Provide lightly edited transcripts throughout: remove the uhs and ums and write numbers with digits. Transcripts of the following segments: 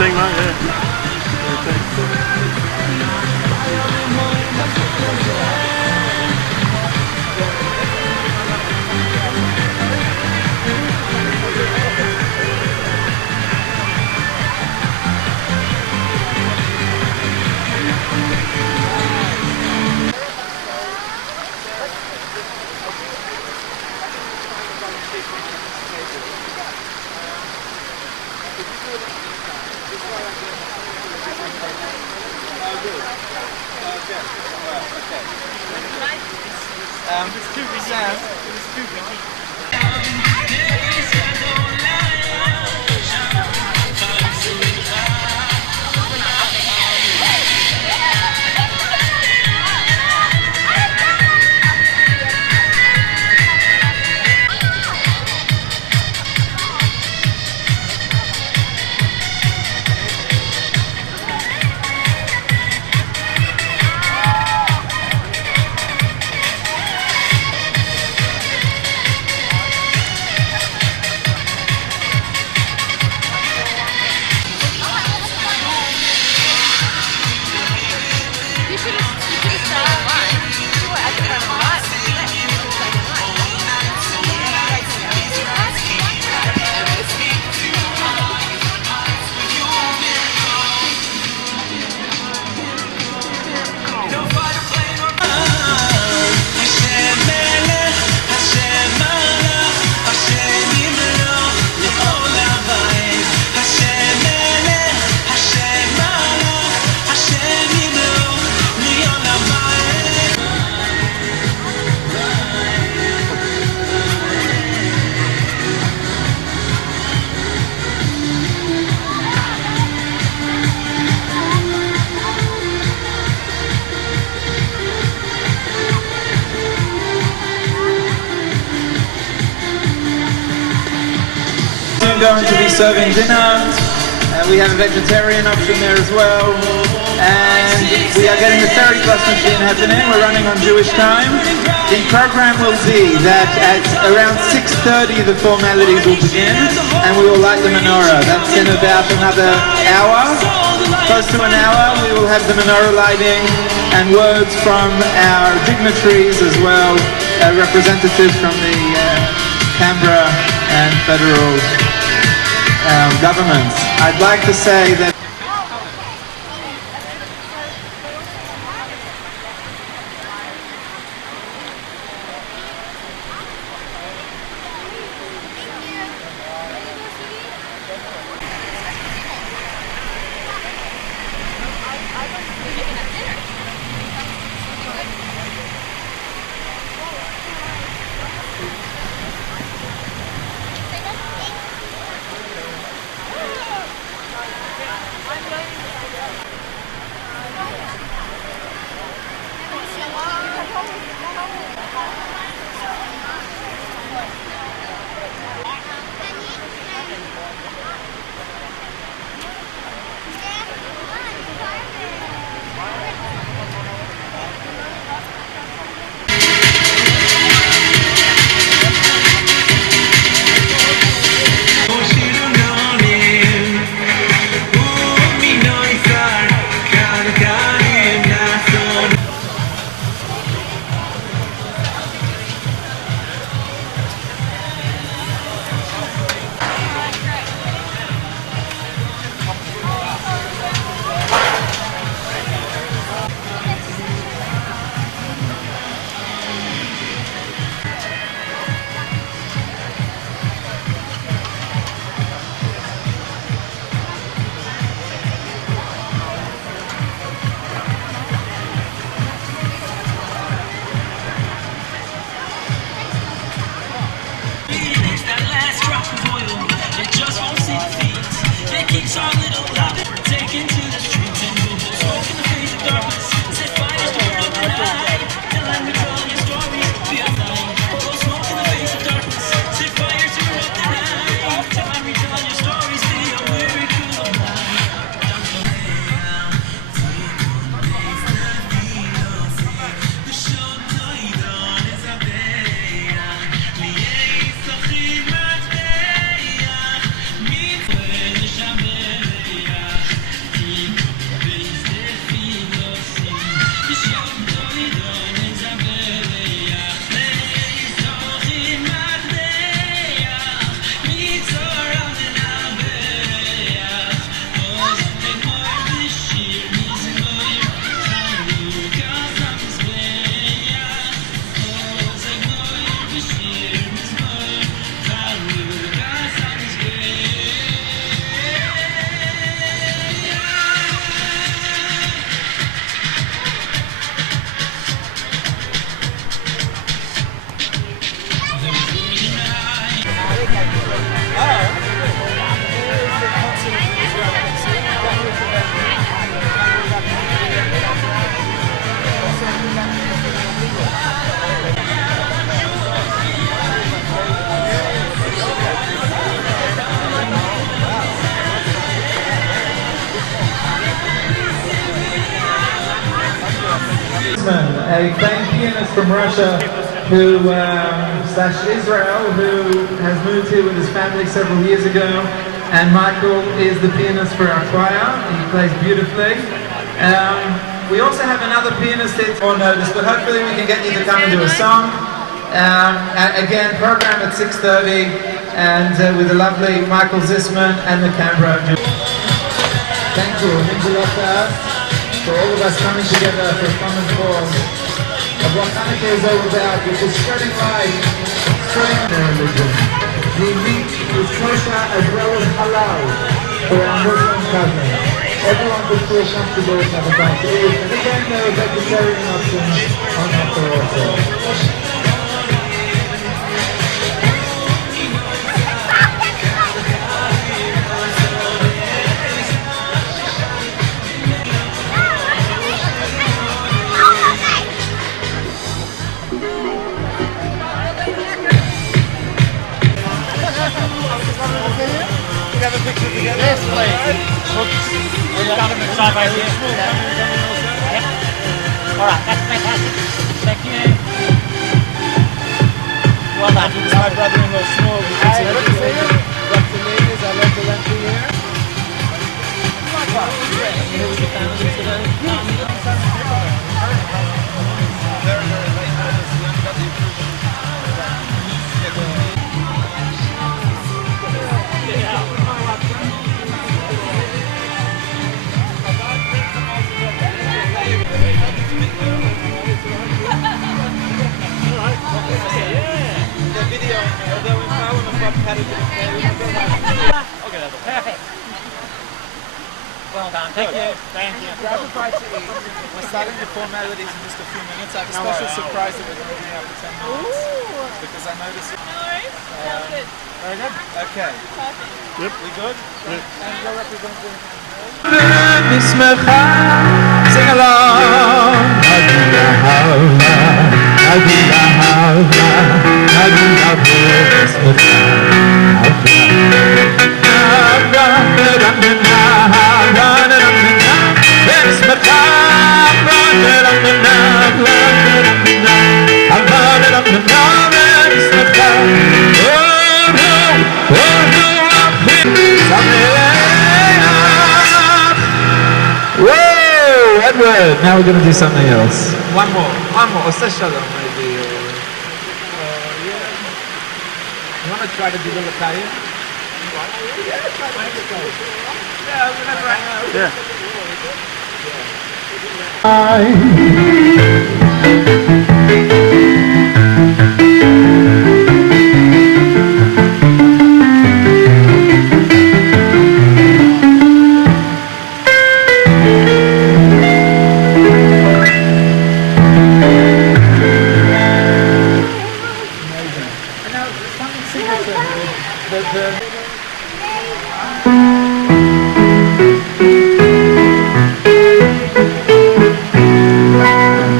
thing, mate, yeah. Going to be serving dinner. We have a vegetarian option there as well, and we are getting the ferry bus machine happening. We're running on Jewish time. The program will be that at around 6:30 the formalities will begin, and we will light the menorah. That's in about another hour, close to an hour. We will have the menorah lighting and words from our dignitaries as well, representatives from the Canberra and federal governments. I'd like to say that a famed pianist from Russia who, slash Israel, who has moved here with his family several years ago. And Michael is the pianist for our choir. He plays beautifully. We also have another pianist that's on notice, but hopefully we can get you to come and do a song. Again, program at 6:30, and with the lovely Michael Zisman and the Canberra. Thank you. It means a lot to us, for all of us coming together for a common cause of what Chanukah is all about, which is spreading light, spreading their religion. The meat is kosher as well as halal for our Muslim cousins. Everyone can feel comfortable with having a to eat, and again there are vegetarian options on offer also. We have a picture together? Yes, please. We've got them side by here. Yep. Alright, that's fantastic. Thank you. Well done. This is my brother-in-law, Small. Hi, good to see you. Dr. Ladies, I love the length here. Here with your family today. Very, very late notice. We only got the approval. The video, although in Parliament, Bob had it Perfect. Well done. Thank you. Thank you. Grab a bite to eat. We're starting the formalities in just a few minutes. I have a special surprise that we're going to do after 10 minutes. Because I noticed... No worries. Sounds good. Very good. Okay. Perfect. Yep. We good? Yep. And you're representing... Sing Edward, now we're going to do something else. One more. Oseh Shalom, maybe. You want to try to do the Italian? Yeah, try to make it go. Yeah, we're going to try now. Yeah.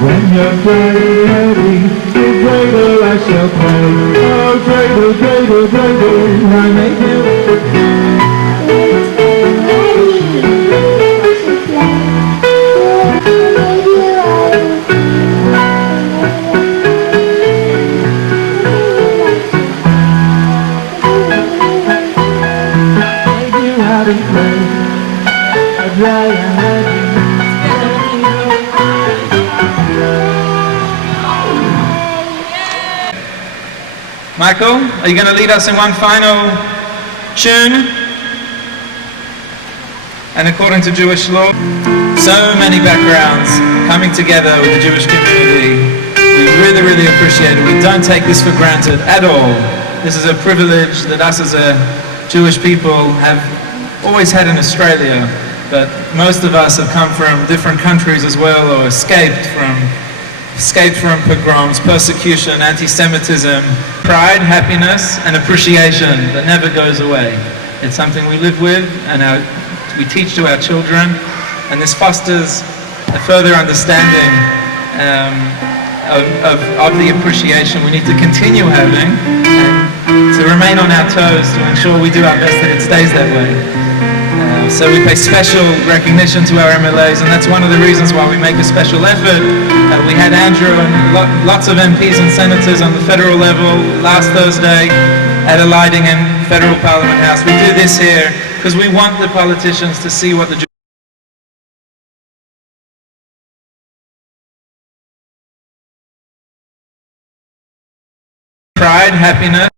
When you're ready, the greater I shall play. Oh, greater, greater, greater, I make you. Michael, are you going to lead us in one final tune? And according to Jewish law, so many backgrounds coming together with the Jewish community. We really, really appreciate it. We don't take this for granted at all. This is a privilege that us as a Jewish people have always had in Australia, but most of us have come from different countries as well, or escaped from pogroms, persecution, anti-Semitism, pride, happiness, and appreciation that never goes away. It's something we live with and we teach to our children, and this fosters a further understanding of the appreciation we need to continue having, and to remain on our toes to ensure we do our best that it stays that way. So we pay special recognition to our MLAs, and that's one of the reasons why we make a special effort. We had Andrew and lots of MPs and senators on the federal level last Thursday at a lighting in Federal Parliament House. We do this here because we want the politicians to see what the pride, happiness,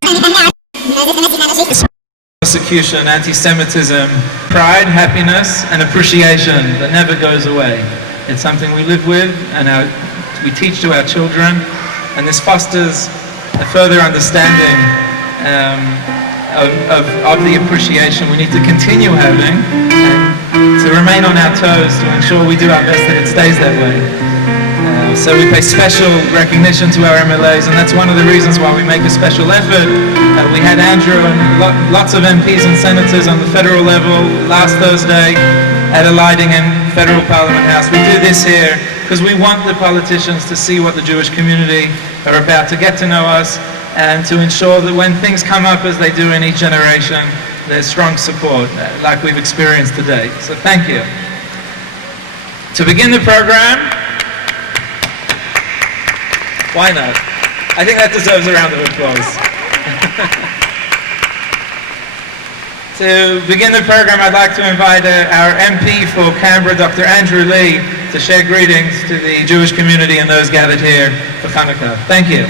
persecution, anti-Semitism, pride, happiness, and appreciation that never goes away. It's something we live with and we teach to our children, and this fosters a further understanding of the appreciation we need to continue having and to remain on our toes to ensure we do our best that it stays that way. So we pay special recognition to our MLAs, and that's one of the reasons why we make a special effort. We had Andrew and lots of MPs and senators on the federal level last Thursday at a lighting in Federal Parliament House. We do this here because we want the politicians to see what the Jewish community are about, to get to know us, and to ensure that when things come up, as they do in each generation, there's strong support, like we've experienced today. So thank you. To begin the program, why not? I think that deserves a round of applause. To begin the program, I'd like to invite our MP for Canberra, Dr. Andrew Lee, to share greetings to the Jewish community and those gathered here for Chanukah. Thank you.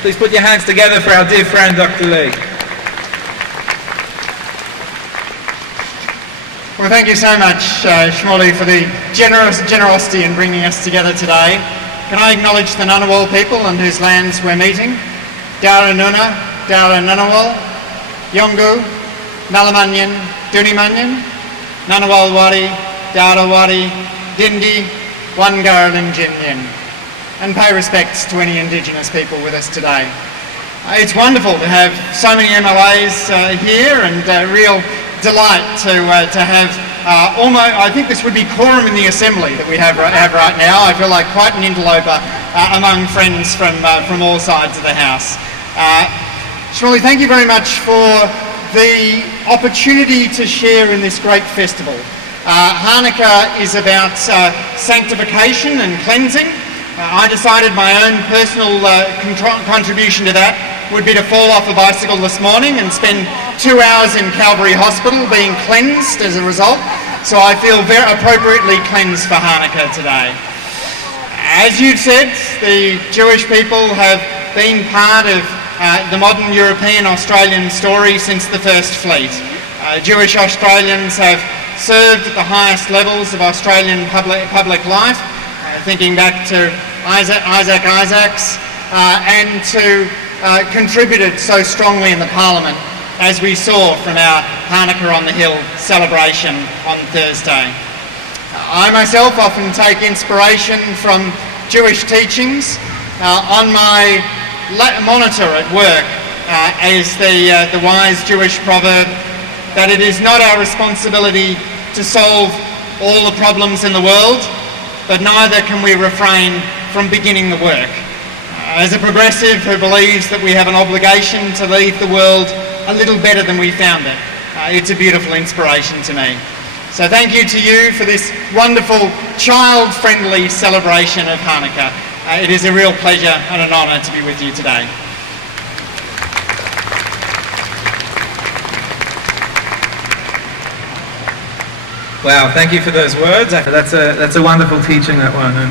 Please put your hands together for our dear friend, Dr. Lee. Well, thank you so much, Shmuley, for the generosity in bringing us together today. Can I acknowledge the Ngunnawal people on whose lands we're meeting? Dara Nuna, Dara Ngunnawal, Yongu, Malamanyan, Dunimanyan, Ngunnawal Wari, Dara Wari, Dindi, Wangar and Jinyin. And pay respects to any Indigenous people with us today. It's wonderful to have so many MLAs here, and a real delight to have almost, I think this would be quorum in the assembly that we have right now. I feel like quite an interloper among friends from all sides of the house. Shmuley, thank you very much for the opportunity to share in this great festival. Hanukkah is about sanctification and cleansing. I decided my own personal contribution to that would be to fall off a bicycle this morning and spend 2 hours in Calvary Hospital being cleansed as a result. So I feel very appropriately cleansed for Hanukkah today. As you've said, the Jewish people have been part of the modern European Australian story since the First Fleet. Jewish Australians have served at the highest levels of Australian public life, thinking back to Isaac Isaacs, and to contributed so strongly in the Parliament, as we saw from our Hanukkah on the Hill celebration on Thursday. I myself often take inspiration from Jewish teachings on my monitor at work, as the wise Jewish proverb that it is not our responsibility to solve all the problems in the world, but neither can we refrain from beginning the work. As a progressive who believes that we have an obligation to leave the world a little better than we found it, it's a beautiful inspiration to me. So thank you to you for this wonderful child-friendly celebration of Hanukkah. It is a real pleasure and an honour to be with you today. Wow, thank you for those words. That's a wonderful teaching, that one. And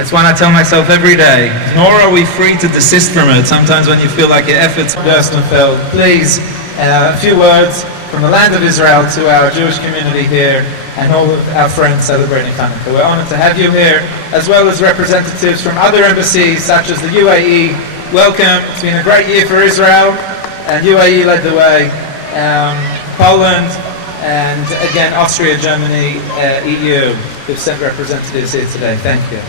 it's one I tell myself every day. Nor are we free to desist from it. Sometimes when you feel like your efforts burst and failed. Please, a few words from the land of Israel to our Jewish community here and all of our friends celebrating Hanukkah. We're honoured to have you here, as well as representatives from other embassies, such as the UAE. Welcome. It's been a great year for Israel, and UAE led the way. Poland, and again, Austria, Germany, EU, who've sent representatives here today. Thank you.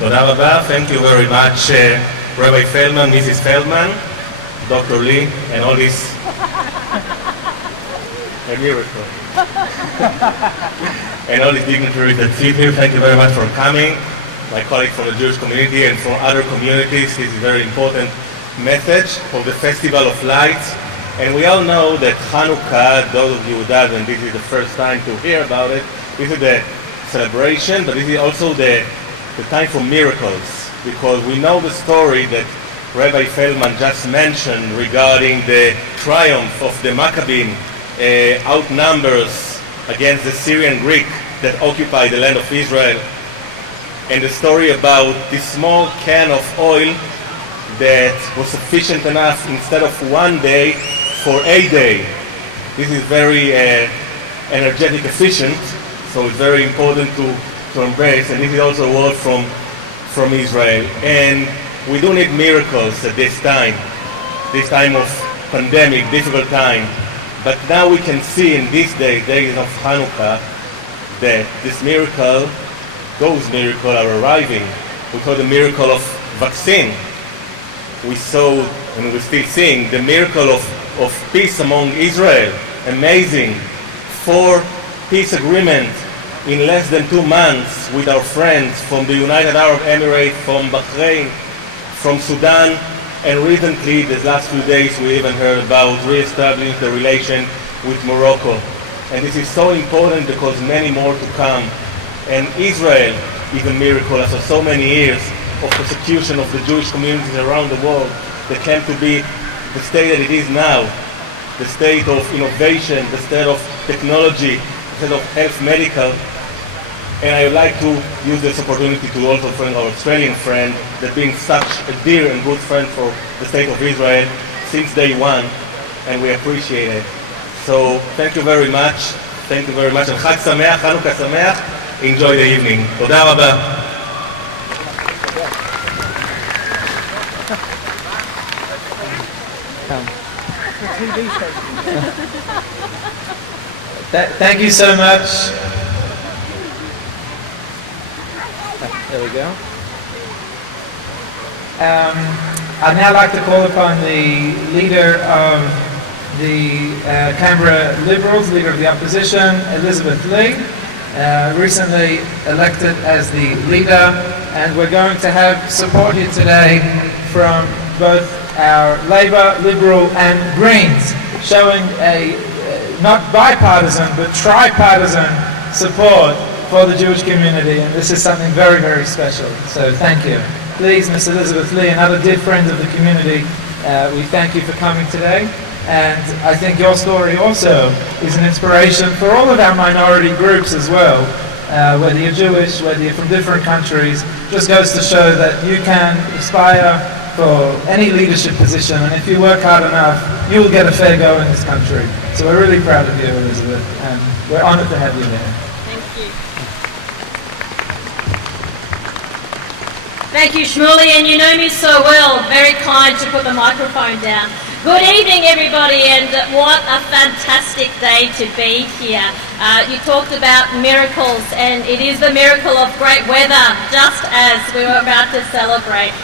Toda Rabba, thank you very much, Rabbi Feldman, Mrs. Feldman, Dr. Lee, and all this. A miracle. And all these dignitaries that sit here, thank you very much for coming. My colleagues from the Jewish community and from other communities, this is a very important message of the Festival of Lights And we all know that Chanukah, those of you who doesn't, this is the first time to hear about it. This is the celebration, but this is also the time for miracles, because we know the story that Rabbi Feldman just mentioned regarding the triumph of the Maccabean outnumbers against the Syrian Greek that occupied the land of Israel, and the story about this small can of oil that was sufficient enough instead of 1 day for a day. This is very energetic efficient, so it's very important to embrace, and this is also a word from Israel. And we do need miracles at this time of pandemic, difficult time. But now we can see in these days of Chanukah, that this miracle, those miracles are arriving. We call the miracle of vaccine. We saw, and we're still seeing, the miracle of peace among Israel. Amazing. 4 peace agreement in less than 2 months with our friends from the United Arab Emirates, from Bahrain, from Sudan, and recently, the last few days, we even heard about re-establishing the relation with Morocco. And this is so important because many more to come. And Israel is a miracle after so many years of persecution of the Jewish communities around the world that came to be the state that it is now, the state of innovation, the state of technology, the state of health medical. And I would like to use this opportunity to also thank our Australian friend that being such a dear and good friend for the state of Israel since day one, and we appreciate it. So thank you very much. Thank you very much. And Chag Sameach, Chanukah Sameach. Enjoy the evening. Toda Rabba. Thank you so much. There we go. I'd now like to call upon the leader of the Canberra Liberals, leader of the opposition, Elizabeth Lee, recently elected as the leader, and we're going to have support here today from both our Labor, Liberal and Greens, showing a not bipartisan but tripartisan support for the Jewish community, and this is something very, very special. So thank you. Please, Ms. Elizabeth Lee and other dear friends of the community, we thank you for coming today. And I think your story also is an inspiration for all of our minority groups as well. Whether you're Jewish, whether you're from different countries, just goes to show that you can aspire for any leadership position, and if you work hard enough, you will get a fair go in this country. So we're really proud of you, Elizabeth, and we're honored to have you there. Thank you, Shmuley, and you know me so well. Very kind to put the microphone down. Good evening, everybody, and what a fantastic day to be here. You talked about miracles, and it is the miracle of great weather, just as we were about to celebrate.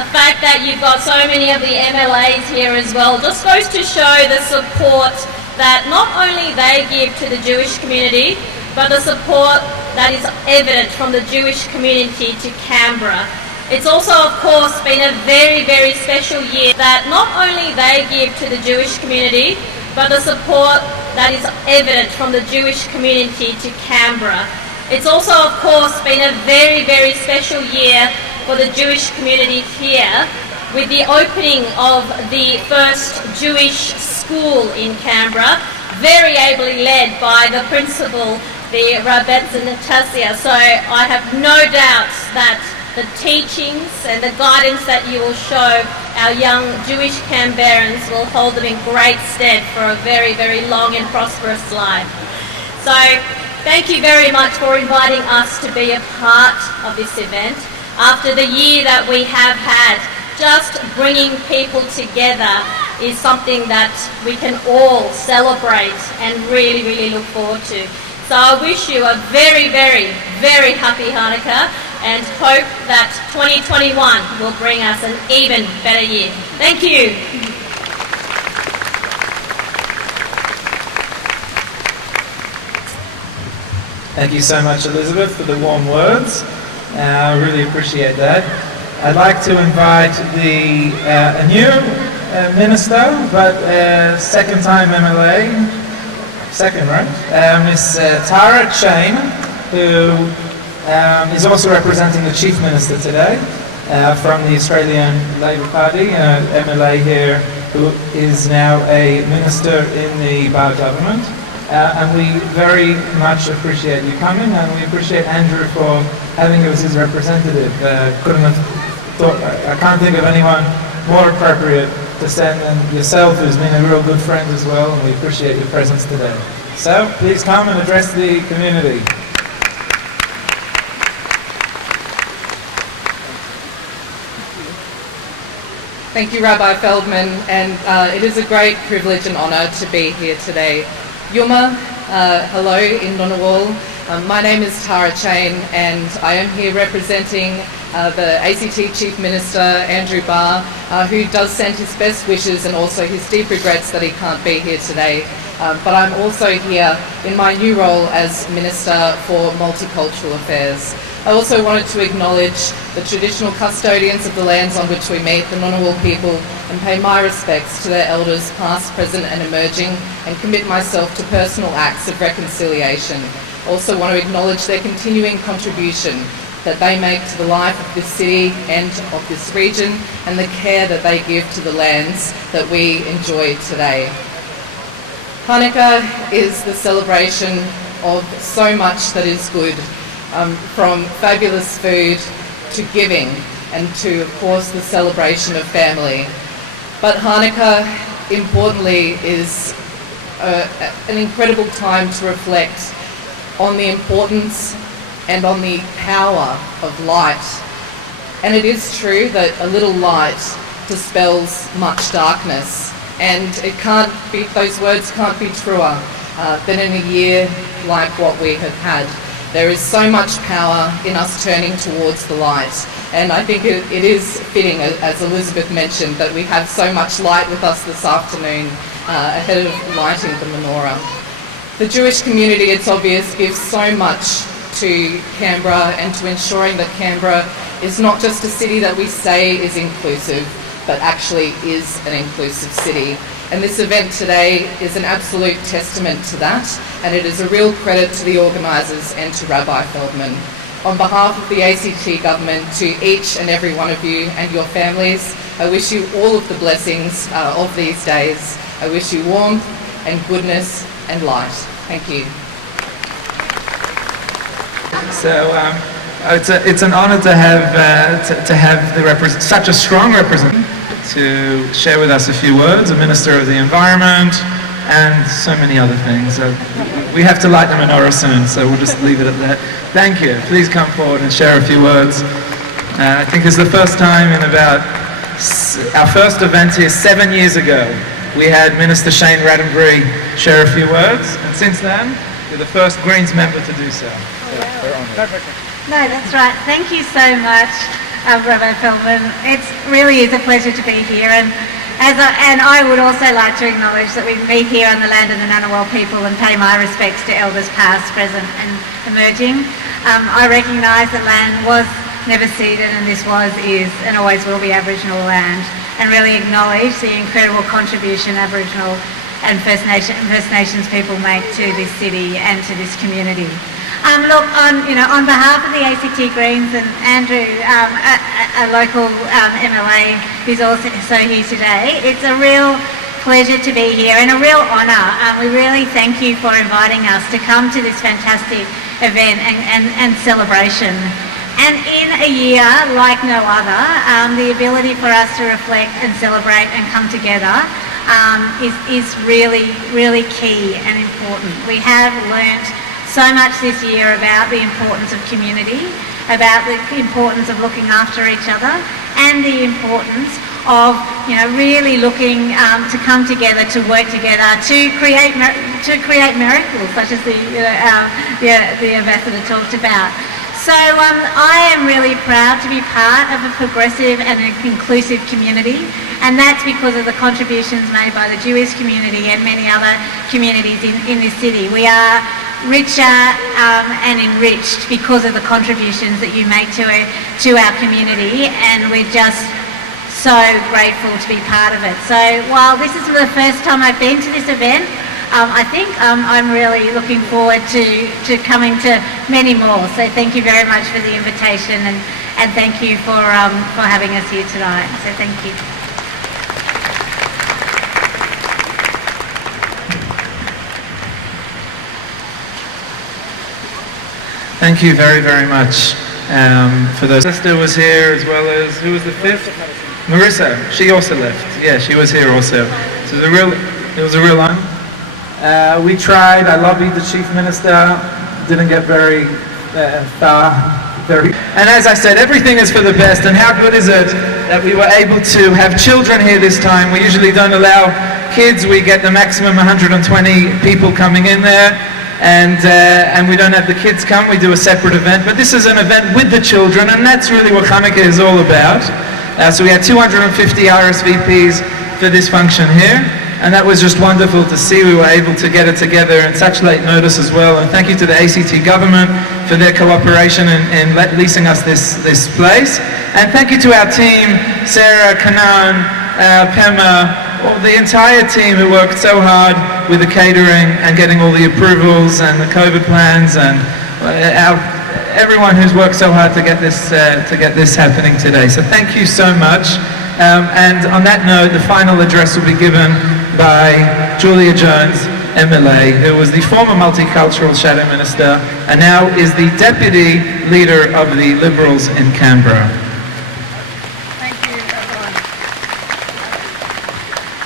The fact that you've got so many of the MLAs here as well just goes to show the support that not only they give to the Jewish community, but the support that is evident from the Jewish community to Canberra. It's also, of course, been a very, very special year that not only they give to the Jewish community, but the support that is evident from the Jewish community to Canberra. It's also, of course, been a very, very special year for the Jewish community here, with the opening of the first Jewish school in Canberra, very ably led by the principal, the Rabbetzin Natassia. So I have no doubt that the teachings and the guidance that you will show our young Jewish Canberrans will hold them in great stead for a very, very long and prosperous life. So thank you very much for inviting us to be a part of this event. After the year that we have had, just bringing people together is something that we can all celebrate and really, really look forward to. So I wish you a very, very, very happy Hanukkah, and hope that 2021 will bring us an even better year. Thank you. Thank you so much, Elizabeth, for the warm words. I really appreciate that. I'd like to invite a new minister, but second time MLA, second, right? Miss Tara Chain, who is also representing the Chief Minister today from the Australian Labor Party, MLA here, who is now a minister in the Bar government. And we very much appreciate you coming, and we appreciate Andrew for having you as his representative. I can't think of anyone more appropriate to send than yourself, who's been a real good friend as well, and we appreciate your presence today. So please come and address the community. Thank you, Rabbi Feldman, and it is a great privilege and honour to be here today. Yuma, hello in Ngunnawal. My name is Tara Chain, and I am here representing the ACT Chief Minister, Andrew Barr, who does send his best wishes and also his deep regrets that he can't be here today. But I'm also here in my new role as Minister for Multicultural Affairs. I also wanted to acknowledge the traditional custodians of the lands on which we meet, the Ngunnawal people, and pay my respects to their elders past, present and emerging, and commit myself to personal acts of reconciliation. I also want to acknowledge their continuing contribution that they make to the life of this city and of this region, and the care that they give to the lands that we enjoy today. Hanukkah is the celebration of so much that is good, from fabulous food to giving and to, of course, the celebration of family. But Hanukkah, importantly, is an incredible time to reflect on the importance and on the power of light. And it is true that a little light dispels much darkness, and it can't be, those words can't be truer than in a year like what we have had. There is so much power in us turning towards the light, and I think it is fitting, as Elizabeth mentioned, that we have so much light with us this afternoon ahead of lighting the menorah. The Jewish community, it's obvious, gives so much to Canberra and to ensuring that Canberra is not just a city that we say is inclusive, but actually is an inclusive city. And this event today is an absolute testament to that, and it is a real credit to the organisers and to Rabbi Feldman. On behalf of the ACT government, to each and every one of you and your families, I wish you all of the blessings of these days. I wish you warmth and goodness and light. Thank you. So it's an honour to have such a strong representative to share with us a few words, a Minister of the Environment, and so many other things. We have to light the menorah soon, so we'll just leave it at that. Thank you. Please come forward and share a few words. I think it's the first time in about, our first event here 7 years ago, we had Minister Shane Rattenbury share a few words, and since then, you're the first Greens member to do so. We're honoured. No, that's right. Thank you so much, Rabbi Feldman. It really is a pleasure to be here, and I would also like to acknowledge that we meet here on the land of the Ngunnawal people and pay my respects to elders past, present and emerging. I recognise that land was never ceded, and this is and always will be Aboriginal land, and really acknowledge the incredible contribution Aboriginal and First Nations people make to this city and to this community. Look, on behalf of the ACT Greens and Andrew, a local MLA who's also here today, it's a real pleasure to be here and a real honour. We really thank you for inviting us to come to this fantastic event and celebration. And in a year like no other, the ability for us to reflect and celebrate and come together is really, really key and important. We have learnt so much this year about the importance of community, about the importance of looking after each other, and the importance of really looking to come together, to work together, to create miracles, such as the ambassador talked about. So I am really proud to be part of a progressive and an inclusive community, and that's because of the contributions made by the Jewish community and many other communities in this city. We are richer and enriched because of the contributions that you make to our community, and we're just so grateful to be part of it. So while this is the first time I've been to this event, I think I'm really looking forward to coming to many more. So thank you very much for the invitation, and thank you for having us here tonight. So thank you. Thank you very, very much for those. Sister was here, as well as, who was the fifth? Marissa. She also left. Yeah, she was here also. So it was a real honor. We tried. I lobbied the Chief Minister. Didn't get very far. And as I said, everything is for the best. And how good is it that we were able to have children here this time? We usually don't allow kids. We get the maximum 120 people coming in there. And we don't have the kids come, we do a separate event, but this is an event with the children, and that's really what Chanukah is all about. So we had 250 RSVPs for this function here, and that was just wonderful to see. We were able to get it together in such late notice as well, and thank you to the ACT government for their cooperation in leasing us this place. And thank you to our team, Sarah, Kanan, Pema, the entire team who worked so hard with the catering and getting all the approvals and the COVID plans, and everyone who's worked so hard to get this happening today. So thank you so much. And on that note, the final address will be given by Julia Jones, MLA, who was the former Multicultural Shadow Minister and now is the Deputy Leader of the Liberals in Canberra.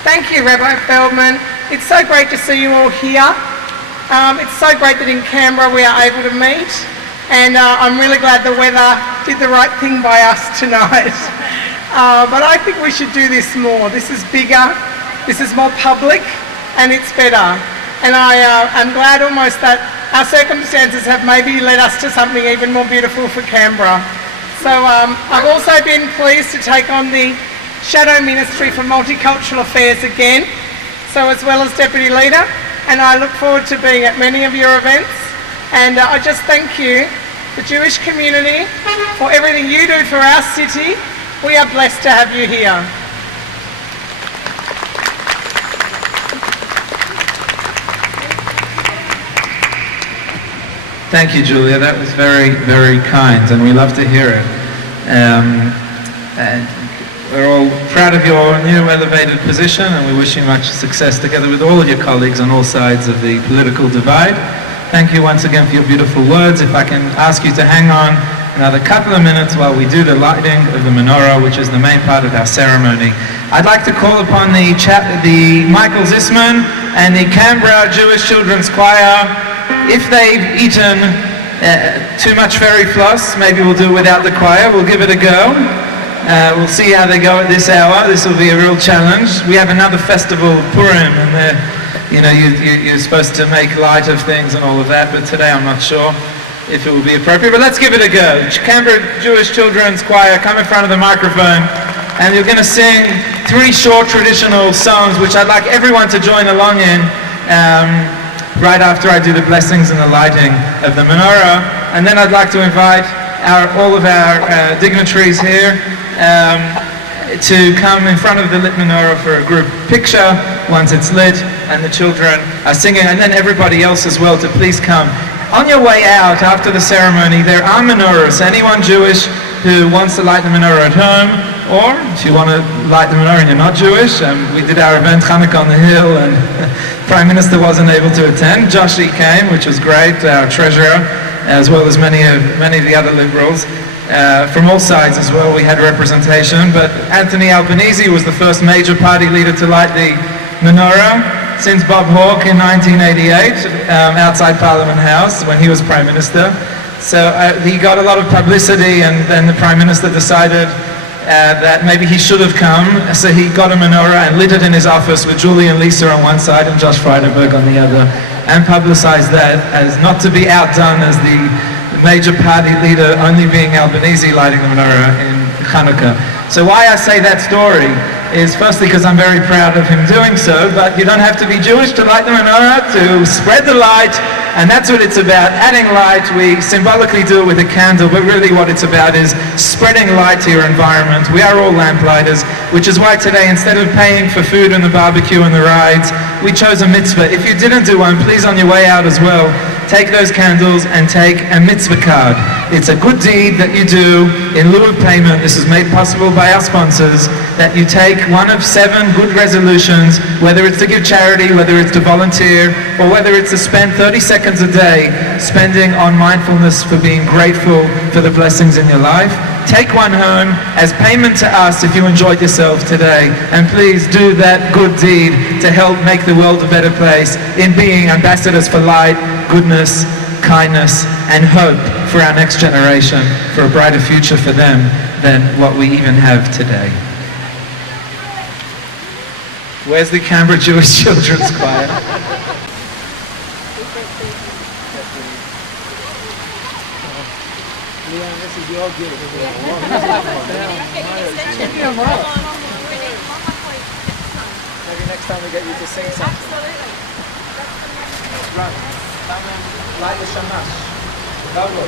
Thank you, Rabbi Feldman. It's so great to see you all here. It's so great that in Canberra we are able to meet, and I'm really glad the weather did the right thing by us tonight. But I think we should do this more. This is bigger, this is more public, and it's better. And I'm glad almost that our circumstances have maybe led us to something even more beautiful for Canberra. So I've also been pleased to take on the Shadow Ministry for Multicultural Affairs again, so as well as Deputy Leader, and I look forward to being at many of your events. And I just thank you, the Jewish community, for everything you do for our city. We are blessed to have you here. Thank you, Julia. That was very, very kind, and we love to hear it. And we're all proud of your new elevated position, and we wish you much success together with all of your colleagues on all sides of the political divide. Thank you once again for your beautiful words. If I can ask you to hang on another couple of minutes while we do the lighting of the menorah, which is the main part of our ceremony. I'd like to call upon the Michael Zisman and the Canberra Jewish Children's Choir. If they've eaten too much fairy floss, maybe we'll do it without the choir. We'll give it a go. We'll see how they go at this hour. This will be a real challenge. We have another festival, Purim, and you're supposed to make light of things and all of that, but today I'm not sure if it will be appropriate. But let's give it a go. Canberra Jewish Children's Choir, come in front of the microphone, and you're going to sing 3 short traditional songs, which I'd like everyone to join along in right after I do the blessings and the lighting of the menorah. And then I'd like to invite all of our dignitaries here to come in front of the lit menorah for a group picture once it's lit and the children are singing, and then everybody else as well to please come. On your way out after the ceremony, there are menorahs. Anyone Jewish who wants to light the menorah at home, or if you want to light the menorah and you're not Jewish, we did our event Chanukah on the Hill, and Prime Minister wasn't able to attend. Joshi came, which was great, our treasurer, as well as many of the other Liberals. From all sides as well, we had representation, but Anthony Albanese was the first major party leader to light the menorah since Bob Hawke in 1988 outside Parliament House when he was Prime Minister. So he got a lot of publicity, and then the Prime Minister decided that maybe he should have come, so he got a menorah and lit it in his office with Julie and Lisa on one side and Josh Frydenberg on the other, and publicized that as not to be outdone as the major party leader only being Albanese lighting the menorah in Chanukah. So why I say that story is firstly because I'm very proud of him doing so, but you don't have to be Jewish to light the menorah, to spread the light, and that's what it's about, adding light. We symbolically do it with a candle, but really what it's about is spreading light to your environment. We are all lamplighters, which is why today, instead of paying for food and the barbecue and the rides, we chose a mitzvah. If you didn't do one, please on your way out as well, take those candles and take a mitzvah card. It's a good deed that you do in lieu of payment. This is made possible by our sponsors, that you take one of 7 good resolutions, whether it's to give charity, whether it's to volunteer, or whether it's to spend 30 seconds a day spending on mindfulness for being grateful for the blessings in your life. Take one home as payment to us if you enjoyed yourself today. And please do that good deed to help make the world a better place in being ambassadors for light, goodness, kindness, and hope for our next generation, for a brighter future for them than what we even have today. Where's the Canberra Jewish Children's Choir? Maybe next time we get you to sing something. Run. Light the shamash. Double.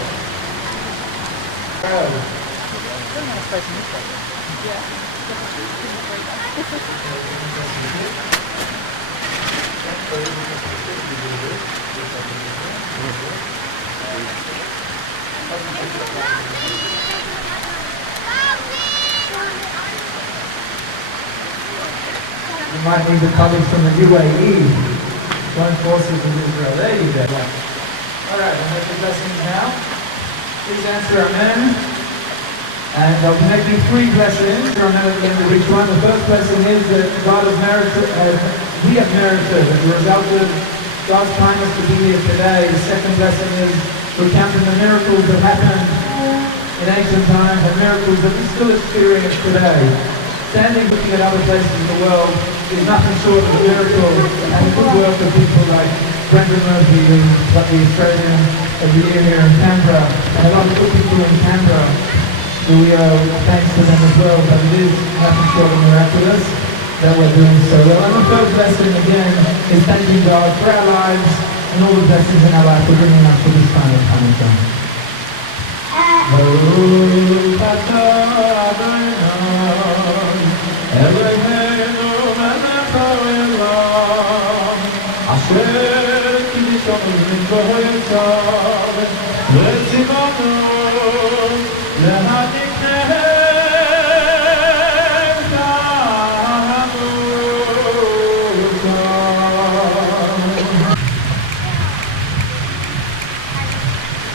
You might need the colleagues from the UAE, Joint Forces in Israel. There you go. All right, I'll make the blessings now. Please answer Amen. And I'll be making 3 blessings. Amen at the end of each one. The first blessing is that God has merited, we have merited as a result of God's kindness to be here today. The second blessing is recounting the miracles that happened in ancient times and miracles that we still experience today. Standing looking at other places in the world is nothing short of a miracle, and the good work of people like Brendan Murphy, who's got the Australian of the Year here in Canberra, and a lot of good people in Canberra, who we owe thanks to them as well, but it is nothing short of miraculous that we're doing so well. And the third blessing again is thanking God for our lives and all the blessings in our life for bringing us to this time of Chanukah.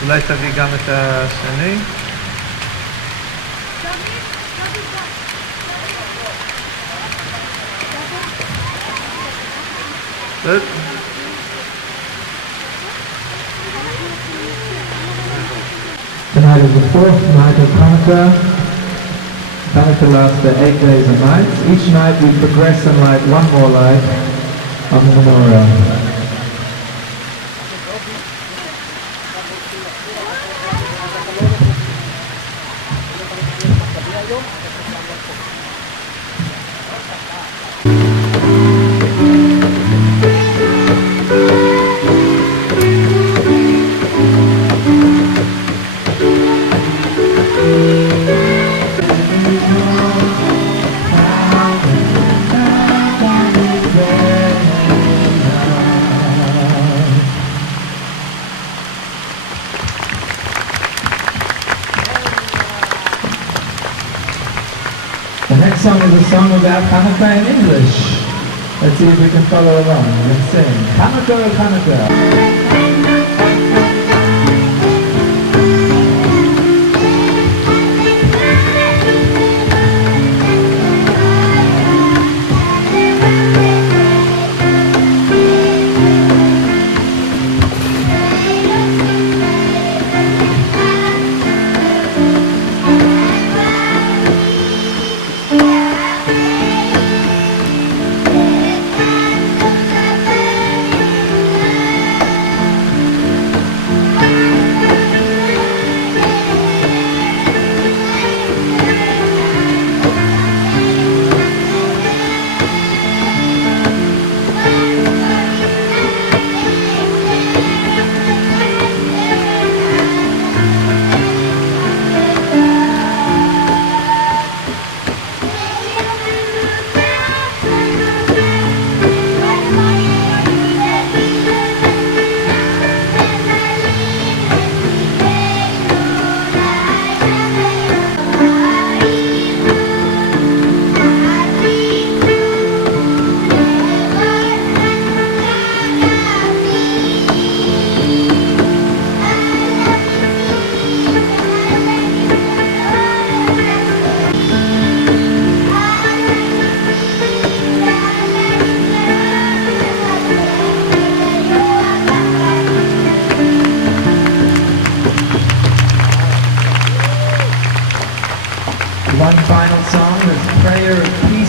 אולי תביא גם את השני. Good. Tonight is the 4th night of Chanukah. Chanukah lasts for 8 days and nights. Each night we progress and light one more light on the menorah. The next song is a song about Chanukah in English. Let's see if we can follow along. Let's sing. Chanukah, Chanukah.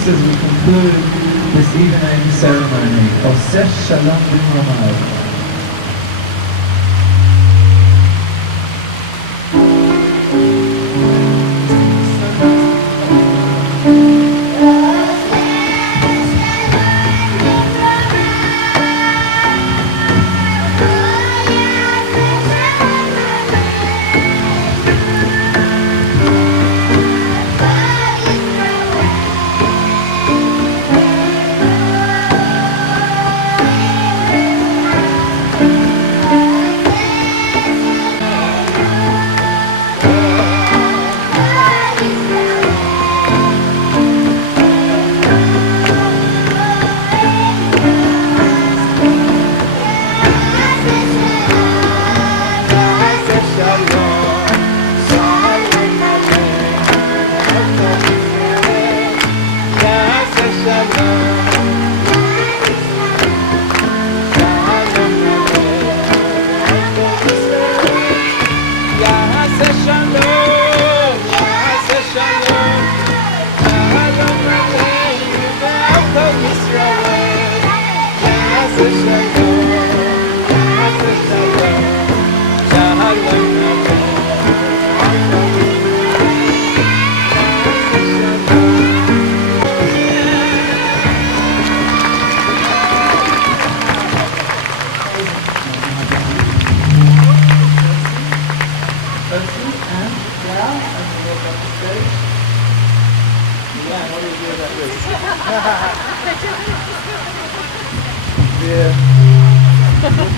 this as we conclude this evening ceremony. Oseh Shalom B'Mamad.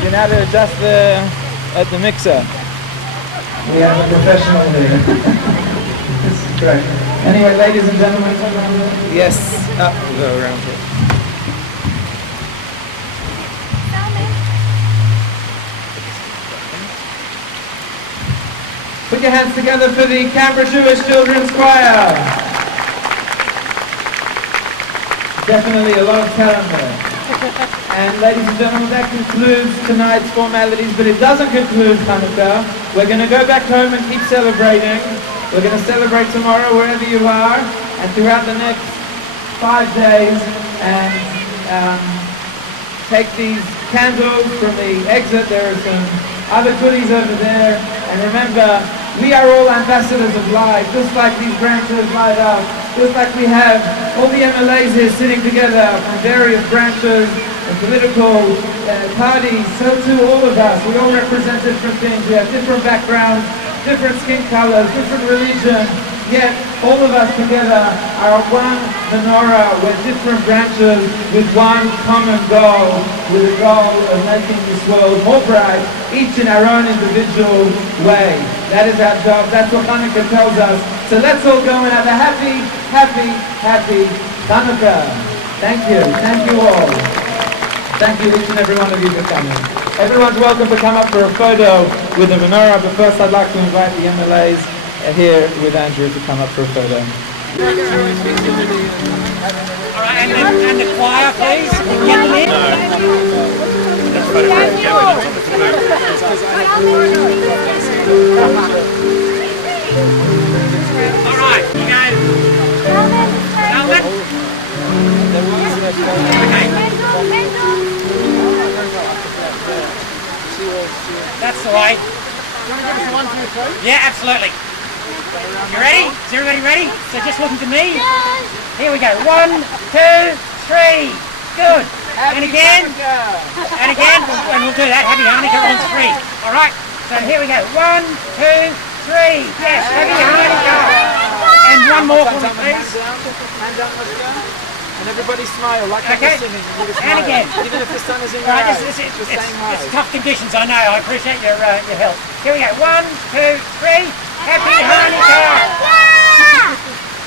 You know how to adjust at the mixer. We have a professional here. This is great. Anyway, ladies and gentlemen, Yes. Up, go around here. put your hands together for the Canberra Jewish Children's Choir. Definitely a lot of talent there. And ladies and gentlemen, that concludes tonight's formalities, but it doesn't conclude Chanukah. We're going to go back home and keep celebrating. We're going to celebrate tomorrow wherever you are, and throughout the next 5 days, and take these candles from the exit. There are some other goodies over there. And remember, we are all ambassadors of light, just like these branches light up, just like we have all the MLAs here sitting together from various branches and political parties. So too all of us, we all represent different things. We have different backgrounds, different skin colors, different religion, yet all of us together are one menorah. We're different branches with one common goal, with a goal of making this world more bright, each in our own individual way. That is our job. That's what Chanukah tells us. So let's all go and have a happy, happy, happy Chanukah. Thank you. Thank you all. Thank you, each and every one of you for coming. Everyone's welcome to come up for a photo with the menorah, but first I'd like to invite the MLAs here with Andrew to come up for a photo. Alright, and the choir, please. Get them in. Alright, you guys. Melvin? That's the way. Yeah, absolutely. You ready? Is everybody ready? So just looking to me. Here we go. 1, 2, 3. Good. And again. And again. And we'll do that. Happy Hanukkah on 3. All right. So here we go. 1, 2, 3. Yes. Happy Hanukkah. And one more for me, please. Hand down, let's go. And everybody smile like okay. you're singing. And again. Even if the sun is in your right, eyes. it's tough conditions, I know. I appreciate your help. Here we go. 1, 2, 3. Happy Hanukkah.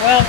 Well done.